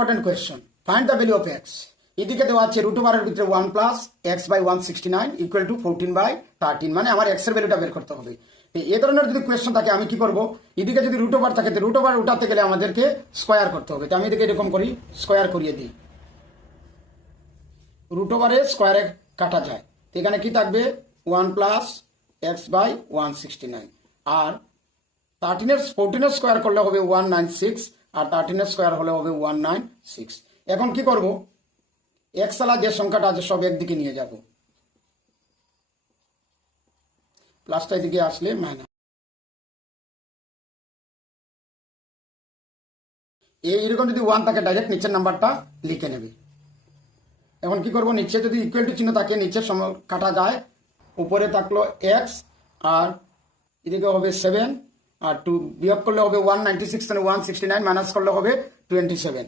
Important question, find the value of X. এদিকে দেওয়া আছে রুট ওভারের ভিতরে 1 plus X by 169 equal to 14/13, মানে আমার এক্স এর ভ্যালুটা বের করতে হবে। এই ধরনের যদি কোয়েশ্চন থাকে আমি কি করব, এদিকে যদি রুট ওভার থাকে রুট ওভার উঠাতে গেলে আমাদেরকে স্কোয়ার করতে হবে। তো আমি এদিকে এরকম করি, স্কোয়ার করিয়ে দিই, রুট ওভারে স্কোয়ারে কাটা যায়। তো এখানে কি থাকবে 1 প্লাস এক্স বাই 169, আর 14 স্কোয়ার করলে হবে 196, আর 13 স্কোয়ার হলে হবে 196। এখন কি করব, এক্স আলা যে সংখ্যাটা আছে সব একদিকে নিয়ে যাব, প্লাসটা এদিকে আসলে মাইনাস। এইরকম যদি 1 থাকে ডাইরেক্ট নিচের নাম্বারটা লিখে নেবে। এখন কি করব, নিচে যদি ইকুয়াল টু চিহ্ন থাকে নিচে কাটা যায়, উপরে থাকলো এক্স আর এদিকে হবে 7, আর 2 বিয়োগ করলে হবে 196, 169 মাইনাস করলে হবে 27।